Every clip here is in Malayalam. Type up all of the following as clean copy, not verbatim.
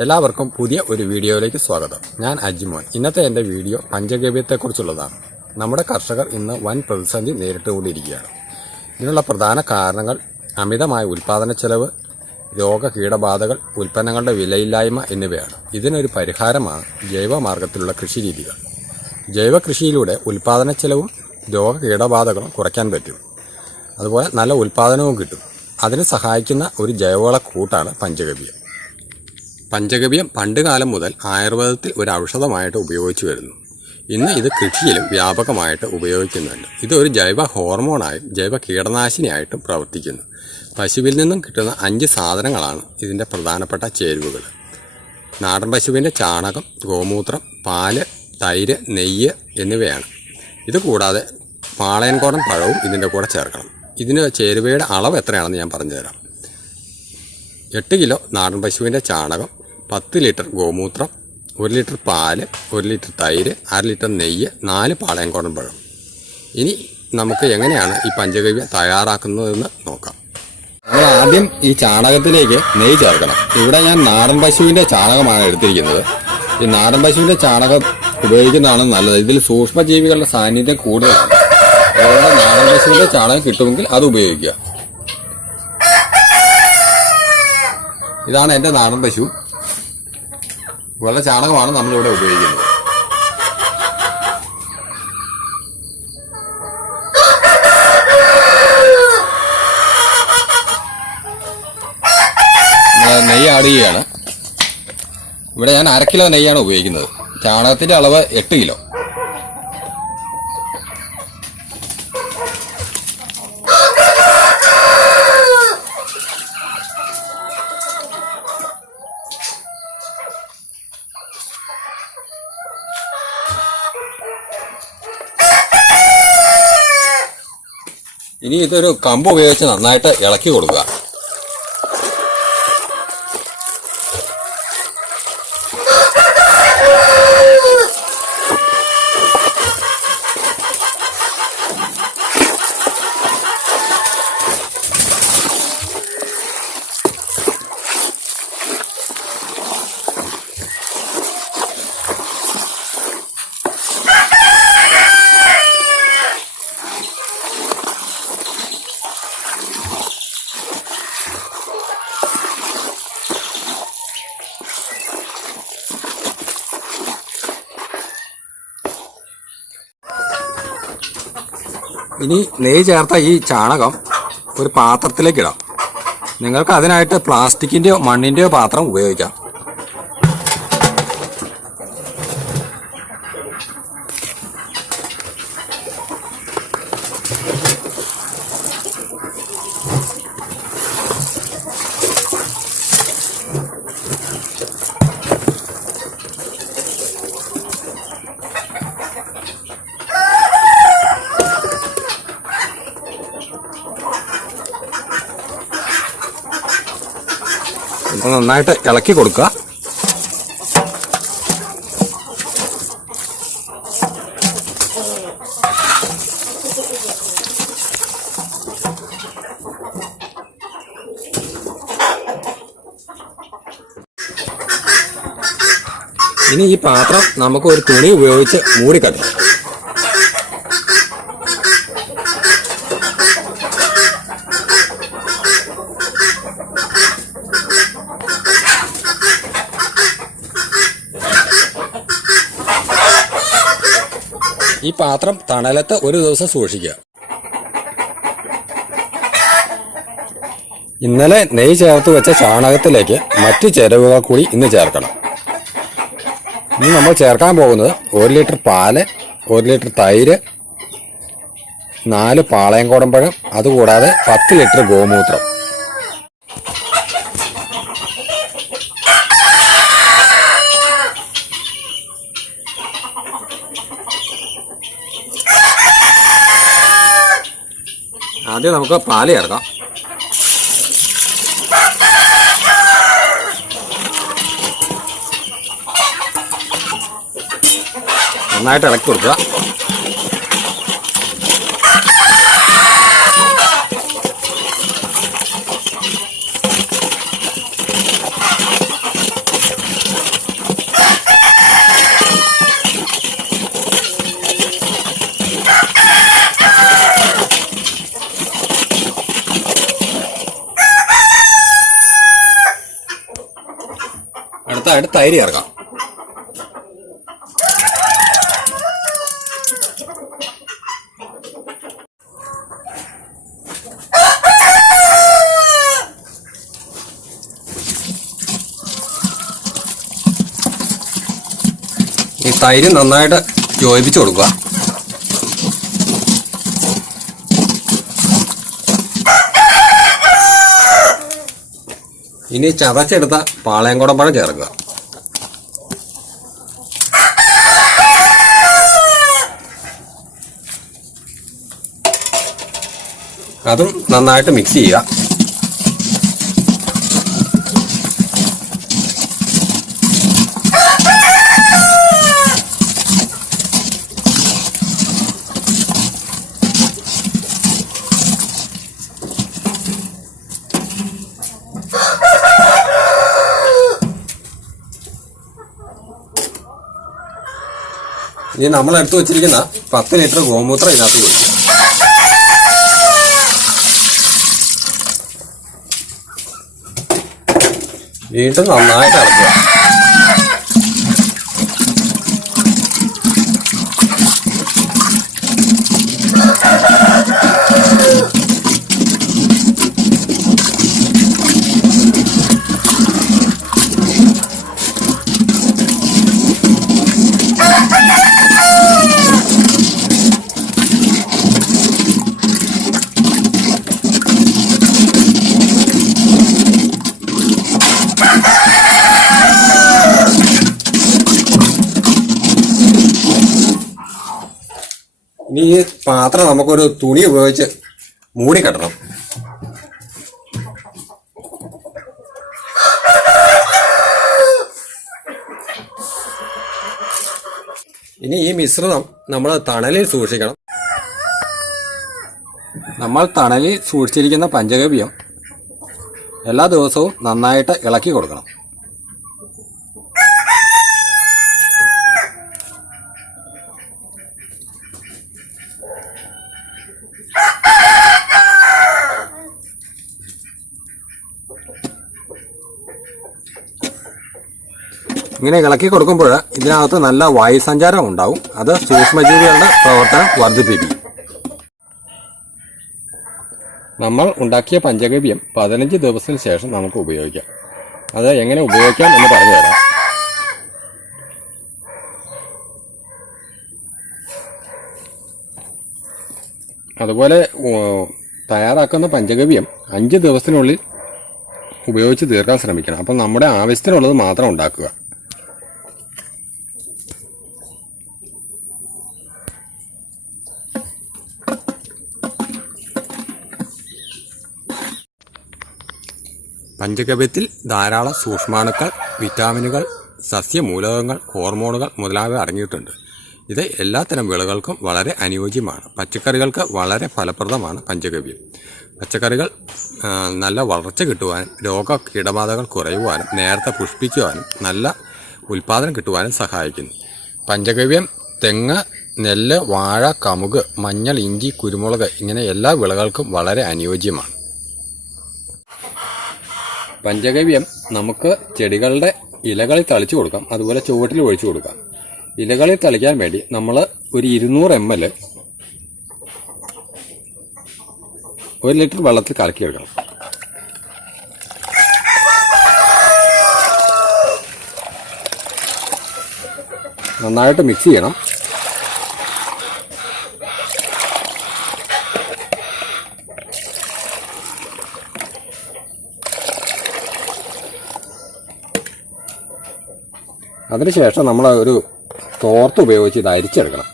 എല്ലാവർക്കും പുതിയ ഒരു വീഡിയോയിലേക്ക് സ്വാഗതം. ഞാൻ അജിമോൻ. ഇന്നത്തെ എൻ്റെ വീഡിയോ പഞ്ചഗവ്യത്തെക്കുറിച്ചുള്ളതാണ്. നമ്മുടെ കർഷകർ ഇന്ന് വൻ പ്രതിസന്ധി നേരിട്ടുകൊണ്ടിരിക്കുകയാണ്. ഇതിനുള്ള പ്രധാന കാരണങ്ങൾ അമിതമായ ഉൽപ്പാദന ചെലവ്, രോഗകീടബാധകൾ, ഉൽപ്പന്നങ്ങളുടെ വിലയില്ലായ്മ എന്നിവയാണ്. ഇതിനൊരു പരിഹാരമാണ് ജൈവമാർഗത്തിലുള്ള കൃഷിരീതികൾ. ജൈവ കൃഷിയിലൂടെ ഉൽപ്പാദന ചെലവും രോഗകീടബാധകളും കുറയ്ക്കാൻ പറ്റും. അതുപോലെ നല്ല ഉൽപ്പാദനവും കിട്ടും. അതിന് സഹായിക്കുന്ന ഒരു ജൈവവള കൂട്ടാണ് പഞ്ചഗവ്യം. പഞ്ചഗവ്യം പണ്ടുകാലം മുതൽ ആയുർവേദത്തിൽ ഒരു ഔഷധമായിട്ട് ഉപയോഗിച്ചു വരുന്നു. ഇന്ന് ഇത് കൃഷിയിലും വ്യാപകമായിട്ട് ഉപയോഗിക്കുന്നുണ്ട്. ഇതൊരു ജൈവ ഹോർമോണായും ജൈവ കീടനാശിനിയായിട്ടും പ്രവർത്തിക്കുന്നു. പശുവിൽ നിന്നും കിട്ടുന്ന 5 സാധനങ്ങളാണ് ഇതിൻ്റെ പ്രധാനപ്പെട്ട ചേരുവകൾ. നാടൻ പശുവിൻ്റെ ചാണകം, ഗോമൂത്രം, പാല്, തൈര്, നെയ്യ് എന്നിവയാണ്. ഇത് കൂടാതെ പാളയൻകോടൻ പഴവും ഇതിൻ്റെ കൂടെ ചേർക്കണം. ഇതിന് ചേരുവയുടെ അളവ് എത്രയാണെന്ന് ഞാൻ പറഞ്ഞുതരാം. 8 കിലോ നാടൻ പശുവിൻ്റെ ചാണകം, 10 ലിറ്റർ ഗോമൂത്രം, 1 ലിറ്റർ പാല്, 1 ലിറ്റർ തൈര്, 1/2 ലിറ്റർ നെയ്യ്, 4 പാളയൻകോടൻ പഴം. ഇനി നമുക്ക് എങ്ങനെയാണ് ഈ പഞ്ചഗവ്യം തയ്യാറാക്കുന്നതെന്ന് നോക്കാം. നമ്മൾ ആദ്യം ഈ ചാണകത്തിലേക്ക് നെയ്യ് ചേർക്കണം. ഇവിടെ ഞാൻ നാടൻ പശുവിൻ്റെ ചാണകമാണ് എടുത്തിരിക്കുന്നത്. ഈ നാടൻ പശുവിൻ്റെ ചാണകം ഉപയോഗിക്കുന്നതാണ് നല്ലത്. ഇതിൽ സൂക്ഷ്മജീവികളുടെ സാന്നിധ്യം കൂടുതലാണ്. അതുകൊണ്ട് നാടൻ പശുവിൻ്റെ ചാണകം കിട്ടുമെങ്കിൽ അത് ഉപയോഗിക്കുക. ഇതാണ് എൻ്റെ നാടൻ പശു. ഇവളുടെ ചാണകമാണ് നമ്മളിവിടെ ഉപയോഗിക്കുന്നത്. നെയ്യ് ആഡ് ചെയ്യുകയാണ്. ഇവിടെ ഞാൻ 1/2 കിലോ നെയ്യാണ് ഉപയോഗിക്കുന്നത്. ചാണകത്തിൻ്റെ അളവ് 8 കിലോ. ഇനി ഇതൊരു കമ്പ് ഉപയോഗിച്ച് നന്നായിട്ട് ഇളക്കി കൊടുക്കുക. ഇനി നെയ്യ് ചേർത്ത ഈ ചാണകം ഒരു പാത്രത്തിലേക്ക് ഇടാം. നിങ്ങൾക്ക് അതിനായിട്ട് പ്ലാസ്റ്റിക്കിൻ്റെയോ മണ്ണിൻ്റെയോ പാത്രം ഉപയോഗിക്കാം. നന്നായിട്ട് ഇളക്കി കൊടുക്കുക. ഇനി ഈ പാത്രം നമുക്ക് ഒരു തുണി ഉപയോഗിച്ച് മൂടിക്കെട്ടാം. ഈ പാത്രം തണലത്ത് ഒരു ദിവസം സൂക്ഷിക്കുക. ഇന്നലെ നെയ്യ് ചേർത്ത് വെച്ച ചാണകത്തിലേക്ക് മറ്റ് ചേരുവകൾ കൂടി ഇന്ന് ചേർക്കണം. ഇനി നമ്മൾ ചേർക്കാൻ പോകുന്നത് 1 ലിറ്റർ പാല്, 1 ലിറ്റർ തൈര്, 4 പാളയൻകോടൻ പഴം, അതുകൂടാതെ 10 ലിറ്റർ ഗോമൂത്രം. ആദ്യം നമുക്ക് പാല് ചേർക്കാം. നന്നായിട്ട് ഇളക്കി കൊടുക്കുക. അടുത്തായിട്ട് തൈര് ചേർക്കാം. ഈ തൈര് നന്നായിട്ട് യോജിപ്പിച്ച് കൊടുക്കുക. ഇനി ചതച്ചെടുത്ത പാളയംകുടം പഴം ചേർക്കുക. അതും നന്നായിട്ട് മിക്സ് ചെയ്യുക. ഇനി നമ്മൾ എടുത്തു വച്ചിരിക്കുന്ന 10 ലിറ്റർ ഗോമൂത്രം ഇതിനകത്ത് ഒഴിക്കുക. വീണ്ടും നന്നായിട്ട് ഇളക്കുക. ഇനി ഈ പാത്രം നമുക്കൊരു തുണി ഉപയോഗിച്ച് മൂടിക്കെട്ടണം. ഇനി ഈ മിശ്രിതം നമ്മൾ തണലിൽ സൂക്ഷിക്കണം. നമ്മൾ തണലിൽ സൂക്ഷിച്ചിരിക്കുന്ന പഞ്ചഗവ്യം എല്ലാ ദിവസവും നന്നായിട്ട് ഇളക്കി കൊടുക്കണം. ഇങ്ങനെ ഇളക്കി കൊടുക്കുമ്പോൾ ഇതിനകത്ത് നല്ല വായുസഞ്ചാരം ഉണ്ടാവും. അത് സൂക്ഷ്മജീവികളുടെ പ്രവർത്തനം വർദ്ധിപ്പിക്കും. നമ്മൾ ഉണ്ടാക്കിയ പഞ്ചഗവ്യം 15 ദിവസത്തിന് ശേഷം നമുക്ക് ഉപയോഗിക്കാം. അത് എങ്ങനെ ഉപയോഗിക്കാം എന്ന് പറഞ്ഞു തരാം. അതുപോലെ തയ്യാറാക്കുന്ന പഞ്ചഗവ്യം 5 ദിവസത്തിനുള്ളിൽ ഉപയോഗിച്ച് തീർക്കാൻ ശ്രമിക്കണം. അപ്പം നമ്മുടെ ആവശ്യത്തിനുള്ളത് മാത്രം ഉണ്ടാക്കുക. പഞ്ചഗവ്യത്തിൽ ധാരാളം സൂക്ഷ്മാണുക്കൾ, വിറ്റാമിനുകൾ, സസ്യമൂലകങ്ങൾ, ഹോർമോണുകൾ മുതലായവ അടങ്ങിയിട്ടുണ്ട്. ഇത് എല്ലാത്തരം വിളകൾക്കും വളരെ അനുയോജ്യമാണ്. പച്ചക്കറികൾക്ക് വളരെ ഫലപ്രദമാണ് പഞ്ചഗവ്യം. പച്ചക്കറികൾ നല്ല വളർച്ച കിട്ടുവാനും രോഗകീടബാധകൾ കുറയുവാനും നേരത്തെ പുഷ്പിക്കുവാനും നല്ല ഉൽപ്പാദനം കിട്ടുവാനും സഹായിക്കുന്നു. പഞ്ചഗവ്യം തെങ്ങ്, നെല്ല്, വാഴ, കമുക്, മഞ്ഞൾ, ഇഞ്ചി, കുരുമുളക് ഇങ്ങനെ എല്ലാ വിളകൾക്കും വളരെ അനുയോജ്യമാണ്. പഞ്ചഗവ്യം നമുക്ക് ചെടികളുടെ ഇലകളിൽ തളിച്ചു കൊടുക്കാം. അതുപോലെ ചുവട്ടിൽ ഒഴിച്ചു കൊടുക്കാം. ഇലകളിൽ തളിക്കാൻ വേണ്ടി നമ്മൾ ഒരു 200 ml 1 ലിറ്റർ വെള്ളത്തിൽ കലക്കിയെടുക്കണം. നന്നായിട്ട് മിക്സ് ചെയ്യണം. അതിനുശേഷം നമ്മൾ ഒരു തോർത്ത് ഉപയോഗിച്ച് ഇത് അരിച്ചെടുക്കണം.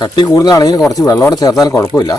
കട്ടി കൂടുതലാണെങ്കിൽ കുറച്ച് വെള്ളത്തോടെ ചേർത്താൽ കുഴപ്പമില്ല.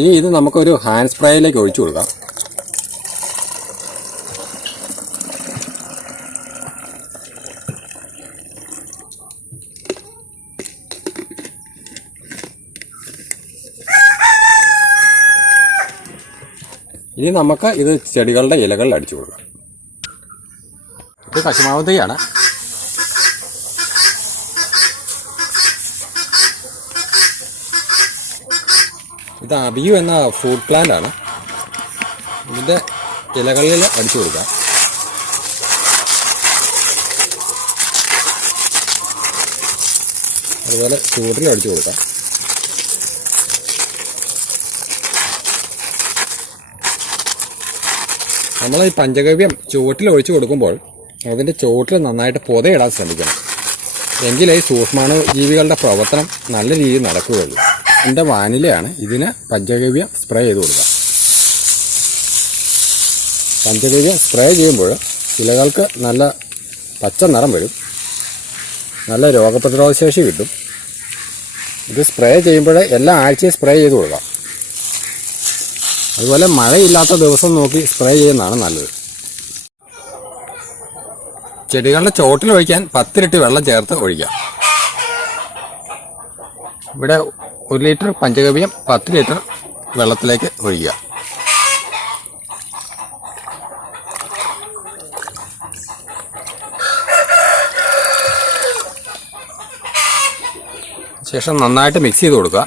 ഇനി ഇത് നമുക്കൊരു ഹാൻഡ് സ്പ്രേയിലേക്ക് ഒഴിച്ചു കൊടുക്കാം. ഇനി നമുക്ക് ഇത് ചെടികളുടെ ഇലകളിൽ അടിച്ചു കൊടുക്കാം. ഇത് കശുമാവ് തൈയാണ്. ഇത് അബിയു എന്ന ഫ്രൂട്ട് പ്ലാന്റ് ആണ്. ഇതിൻ്റെ ഇലകളിൽ അടിച്ചു കൊടുക്കാം. അതുപോലെ ചൂടിൽ അടിച്ചു കൊടുക്കാം. നമ്മൾ ഈ പഞ്ചഗവ്യം ചുവട്ടിൽ ഒഴിച്ചു കൊടുക്കുമ്പോൾ അതിൻ്റെ ചുവട്ടിൽ നന്നായിട്ട് പൊതയിടാൻ ശ്രമിക്കണം. എങ്കിലേ സൂക്ഷ്മാണു ജീവികളുടെ പ്രവർത്തനം നല്ല രീതിയിൽ നടക്കുകയുള്ളൂ. എൻ്റെ വാനിലയാണ്. ഇതിന് പഞ്ചഗവ്യം സ്പ്രേ ചെയ്ത് കൊടുക്കുക. പഞ്ചഗവ്യം സ്പ്രേ ചെയ്യുമ്പോൾ ഇലകൾക്ക് നല്ല പച്ച നിറം വരും, നല്ല രോഗപ്രതിരോധ ശേഷി കിട്ടും. ഇത് സ്പ്രേ ചെയ്യുമ്പോൾ എല്ലാ ആഴ്ചയും സ്പ്രേ ചെയ്ത് കൊടുക്കാം. അതുപോലെ മഴയില്ലാത്ത ദിവസം നോക്കി സ്പ്രേ ചെയ്യുന്നതാണ് നല്ലത്. ചെടികളുടെ ചോട്ടിൽ ഒഴിക്കാൻ 10 ഇരട്ടി വെള്ളം ചേർത്ത് ഒഴിക്കാം. ഇവിടെ 1 ലിറ്റർ പഞ്ചഗവ്യം 10 ലിറ്റർ വെള്ളത്തിലേക്ക് ഒഴിക്കുക. ശേഷം നന്നായിട്ട് മിക്സ് ചെയ്ത് കൊടുക്കുക.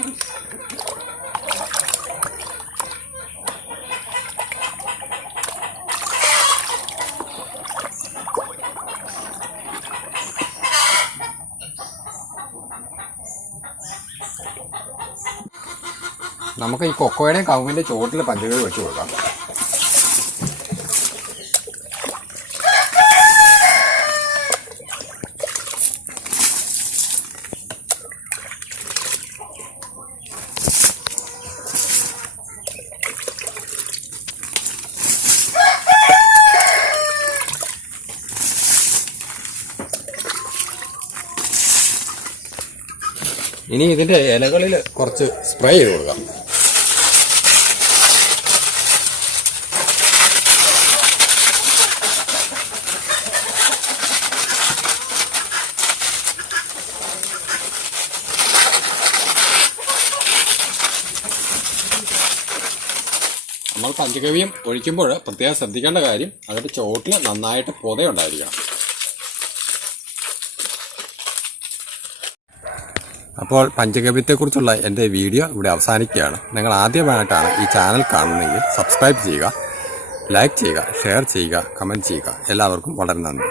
നമുക്ക് ഈ കൊക്കോയുടെയും കവുങ്ങിൻ്റെ ചുവട്ടിൽ പഞ്ചഗവ്യം വെച്ച് കൊടുക്കാം. ഇനി ഇതിൻ്റെ ഇലകളിൽ കുറച്ച് സ്പ്രേ ചെയ്ത് കൊടുക്കാം. നമ്മൾ പഞ്ചഗവ്യം ഒഴിക്കുമ്പോൾ പ്രത്യേകം ശ്രദ്ധിക്കേണ്ട കാര്യം അതിൻ്റെ ചുവട്ടിൽ നന്നായിട്ട് പൊതയുണ്ടായിരിക്കണം. അപ്പോൾ പഞ്ചഗവ്യത്തെക്കുറിച്ചുള്ള എൻ്റെ വീഡിയോ ഇവിടെ അവസാനിക്കുകയാണ്. നിങ്ങൾ ആദ്യമായിട്ടാണ് ഈ ചാനൽ കാണുന്നതെങ്കിൽ സബ്സ്ക്രൈബ് ചെയ്യുക, ലൈക്ക് ചെയ്യുക, ഷെയർ ചെയ്യുക, കമൻറ്റ് ചെയ്യുക. എല്ലാവർക്കും വളരെ നന്ദി.